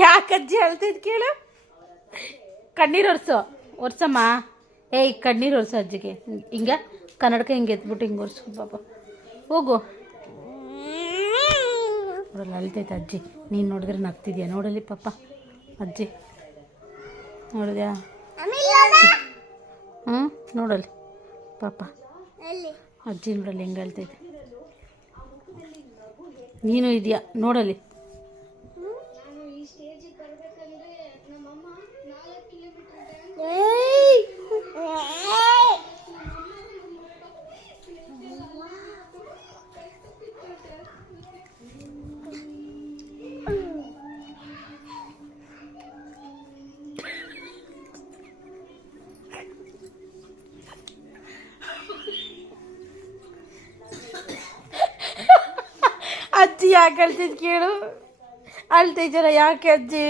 ಯಾಕಜ್ಜಿ ಹೇಳ್ತಿದ್ ಕೇಳು. ಕಣ್ಣೀರು ಒರ್ಸಮ್ಮ. ಏಯ್ ಕಣ್ಣೀರು ಒರ್ಸು ಅಜ್ಜಿಗೆ. ಹಿಂಗ ಕನ್ನಡಕ ಹಿಂಗೆ ಎತ್ಬಿಟ್ಟು ಹಿಂಗೆ ಒರ್ಸು ಪಾಪ. ಹೋಗು. ನೋಡಲ್ಲ ಅಳ್ತೈತೆ ಅಜ್ಜಿ. ನೀನು ನೋಡಿದ್ರೆ ನಗ್ತಿದ್ಯಾ ನೋಡಲಿ ಪಾಪ ಅಜ್ಜಿ. ನೋಡಿದ್ಯಾ? ಹ್ಞೂ ನೋಡಲಿ ಪಾಪ ಅಜ್ಜಿ ನೋಡಲಿ ಹೆಂಗೆ ಅಳ್ತೈತೆ. ನೀನು ಇದೆಯಾ ನೋಡಲಿ. ಅಜ್ಜಿ ಯಾಕೆ ಅಳ್ತಿದ್ ಕೇಳು. ಅಳ್ತೈತಲ್ಲ ಯಾಕೆ ಅಜ್ಜಿ?